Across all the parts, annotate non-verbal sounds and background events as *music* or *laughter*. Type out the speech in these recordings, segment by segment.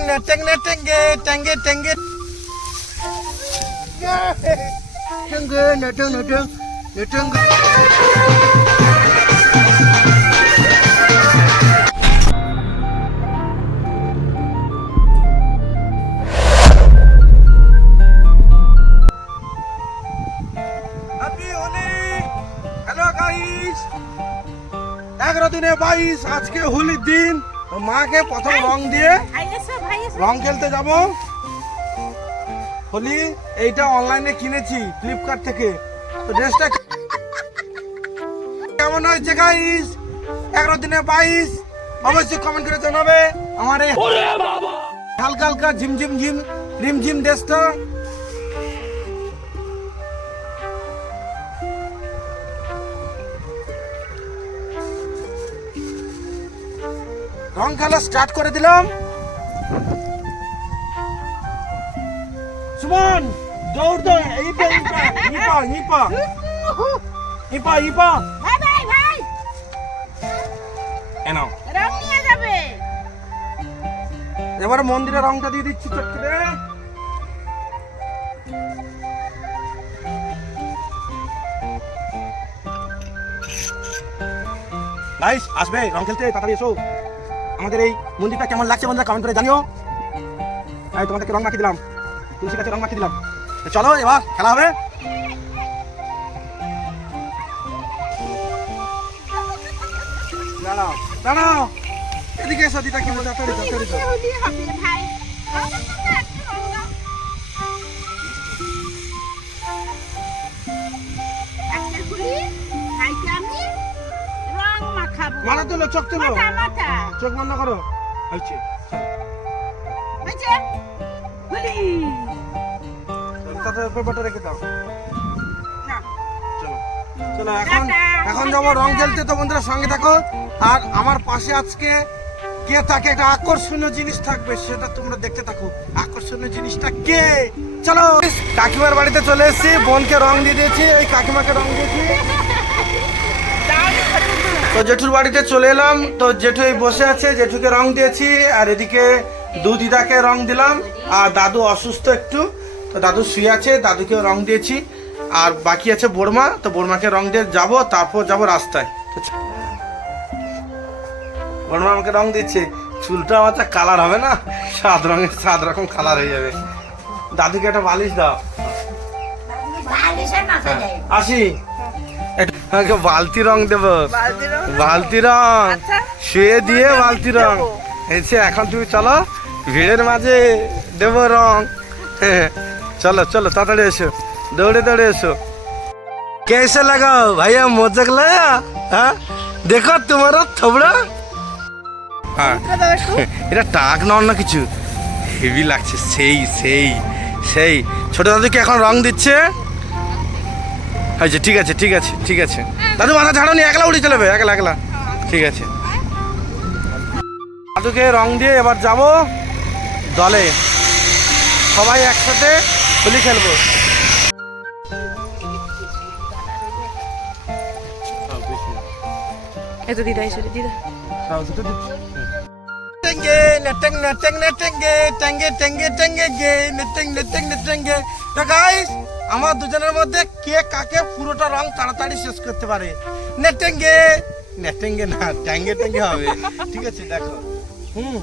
নেটেং নেটেং নেটেঙ্গে টেঙ্গে টেঙ্গে টেঙ্গে নেটেং নেটেং নেটেঙ্গে হ্যাপি হোলি হ্যালো গাইস এগারো দিনে বাইশ আজকে হোলির দিন তো মাকে প্রথম রং দিয়ে রং খেলতে যাব। হোলি এইটা অনলাইনে কিনেছি ফ্লিপকার্ট থেকে। তো ড্রেসটা কেমন হয়েছে গাইস এগারো দিনে বাইশ। অবশ্যই কমেন্ট করে জানাবে। আমার এই হালকা হালকা ঝিমঝিম ঝিম রিমঝিম ড্রেসটা রং খেলা স্টার্ট করে দিলাম। সুমন দৌড় দৌড় ইপা ইপা ইপা। ইপা ইপা। ইপা ভাই ভাই। ভাই এনাও রং নিয়ে যাবে। এবারে মন্দিরে রংটা দিয়ে দিচ্ছি চট করে গাইস আসবে রং খেলতে তাড়াতাড়ি এসো। আমাদের এই মন্দিরটা কেমন লাগছে বন্ধুরা কমেন্ট করে জানিও আমি তোমাদেরকে রং মাখিয়ে দিলাম তুলসী কাছে রং মাখিয়ে দিলাম চলো এবার খেলা হবে দাঁড়াও দাঁড়াও এদিকে এসো দিদা কি মজা তাড়াতাড়ি তাড়াতাড়ি মাথা তুলো চোখ তুলো। মাথা চোখ বন্ধ করো। হয়েছে। পেপারটা রেখে দাও। চলো। চলো এখন এখন যাব রং খেলতে। তো বন্ধুরা সঙ্গে থাকো। আর আমার পাশে আজকে কে থাকে? একটা আকর্ষণীয় জিনিস থাকবে সেটা তোমরা দেখতে থাকো। আকর্ষণীয় জিনিসটা কে? চলো। কাকিমার বাড়িতে চলে এসেছি। বোনকে রং দিয়ে দিয়েছি। এই কাকিমাকে রং দিয়েছি। তো জেঠুর বাড়িতে চলে এলাম। তো জেঠু এই বসে আছে জেঠুকে রং দিয়েছি আর এদিকে দু দিদাকে রং দিলাম আর দাদু অসুস্থ একটু। তো দাদু শুয়ে আছে দাদুকেও রং দিয়েছি আর বাকি আছে বোরমা তো বোরমাকে রং দিয়ে যাব তারপর যাব রাস্তায়। বোরমা আমাকে রং দিচ্ছে চুলটা আমার তা কালার হবে না সাত রঙের সাত রকম কালার হয়ে যাবে। দাদুকে একটা বালিশ দাও। হ্যাঁ, আসি। বালতি রং দেবো বালতি রং আচ্ছা। শুয়ে দিয়ে বালতি রং এসে এখন তুমি চলো ভিড়ের মাঝে দেবো রং হ্যাঁ, *laughs* চলো চলো তাড়াতাড়ি এসো দৌড়ে দৌড়ে এসো कैसे लगाओ भैया मोजक लाया हाँ देखो तुम्हारा थोबड़ा হ্যাঁ *laughs* এটা টাক না অন্য কিছু হেভি লাগছে সেই সেই সেই ছোট দাদুকে এখন রং দিচ্ছে আচ্ছা ঠিক আছে ঠিক আছে ঠিক আছে। দাদু মাথা ঝাড়ো নি একলা উড়ে চলে যাবে একলা একলা। ঠিক আছে। দাদুকে রং দিয়ে এবার যাব দলে। সবাই একসাথে হোলি খেলব। এই তো দিদা এসে দিদা। টেঙ্গে নেটেং নেটেং নেটেঙ্গে টেঙ্গে টেঙ্গে টেঙ্গে গে নেটেং নেটেং নেটেঙ্গে। তো গাইস আমার দুজনের মধ্যে কে কাকে পুরোটা রং তাড়াতাড়ি শেষ করতে পারে? নেটেঙ্গে। নেটেঙ্গে না ট্যাঙ্গে ট্যাঙ্গে হবে। ঠিক আছে দেখো। হুম।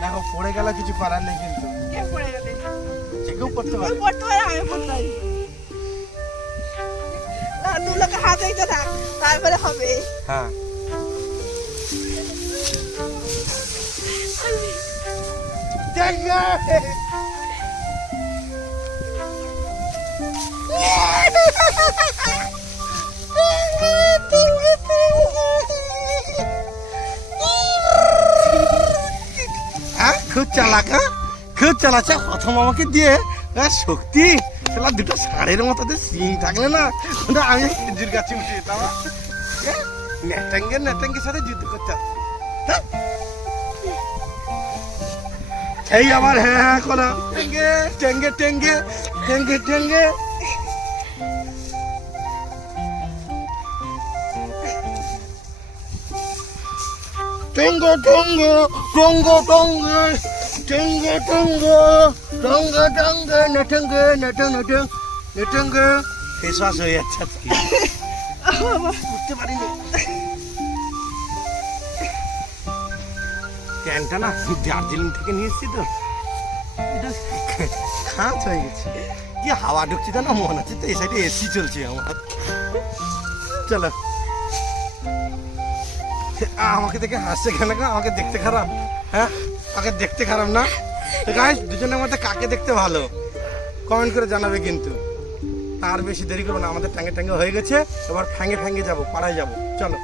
দেখো পড়ে গেলে কিছু করার নেই কিন্তু। কে পড়ে গেলে? যে কেউ করতে পারে। পড়তে পারে আমি পড়তে পারি। হাত থাক তারপরে হবে। হ্যাঁ। ট্যাঙ্গে খুব চালাক হ্যাঁ? খুব চালাচ্ছে প্রথম আমাকে দিয়ে হ্যাঁ শক্তি। সেটা দুটো ষাঁড়ের মতো সিং থাকলে না আমি খেজুর গাছে উঠে যেতাম হ্যাঁ, নেটাঙ্গে নেটাঙ্গের সাথে যুদ্ধ করতে হ্যাঁ? এই আমার হ্যাঁ হ্যাঁ করা টেঙ্গে টেঙ্গে টেঙ্গে টেঙ্গে টেঙ্গে। টঙ্গ টঙ্গ টঙ্গ টঙ্গ টঙ্গ টঙ্গ টঙ্গ টঙ্গ নটঙ্গ নটং নটং নটঙ্গ ফেসওয়াশ হয়ে যাচ্ছে আজকে। বুঝতে পারিনি। ক্যানটা না দার্জিলিং থেকে নিয়ে এসেছি তো। খাঁচ হয়ে গেছে। কি হাওয়া ঢুকছে জানো? মনে হচ্ছে তো এই সাইডে এসি চলছে আমার। চলো। আমাকে দেখে হাসছে কেন না আমাকে দেখতে খারাপ হ্যাঁ? আমাকে দেখতে খারাপ না? গাইস দুজনের মধ্যে কাকে দেখতে ভালো? কমেন্ট করে জানাবে কিন্তু। আর বেশি দেরি করব না, আমাদের ট্যাঙ্গে ট্যাঙ্গে হয়ে গেছে, এবার ফ্যাঙ্গে ফ্যাঙ্গে যাব, পাড়ায় যাব। চলো।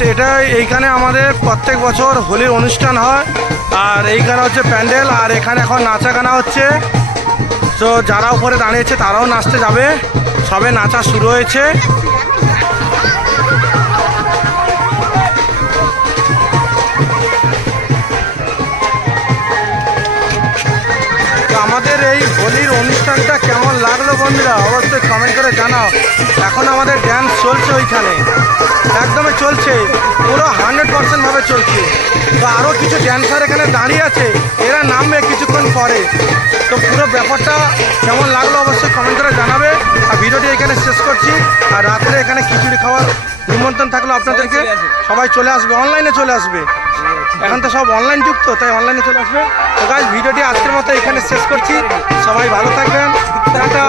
এটা এইখানে আমাদের প্রত্যেক বছর হোলির অনুষ্ঠান হয়। আর এইখানে হচ্ছে প্যান্ডেল, আর এখানে এখন নাচা গানা হচ্ছে। তো যারা উপরে দাঁড়িয়েছে তারাও নাচতে যাবে। সবে নাচা শুরু হয়েছে। আমাদের এই হোলির অনুষ্ঠানটা কেমন লাগল বন্ধুরা? অবশ্যই কমেন্ট করে জানাও। এখন আমাদের ড্যান্স চলছে ওইখানে। চলছে। পুরো হান্ড্রেড পার্সেন্টভাবে চলছে। তো আরও কিছু ড্যান্সার এখানে দাঁড়িয়ে আছে এরা নামবে কিছুক্ষণ পরে। তো পুরো ব্যাপারটা কেমন লাগল অবশ্যই কমেন্ট করে জানাবে। আর ভিডিওটি এখানে শেষ করছি। আর রাত্রে এখানে খিচুড়ি খাওয়ার নিমন্ত্রণ থাকল আপনাদেরকে। সবাই চলে আসবে। অনলাইনে চলে আসবে এখন তো সব অনলাইন যুক্ত তাই অনলাইনে চলে আসবে। তো গাছ ভিডিওটি আজকের মতো এখানে শেষ করছি। সবাই ভালো থাকবেন। টাটা।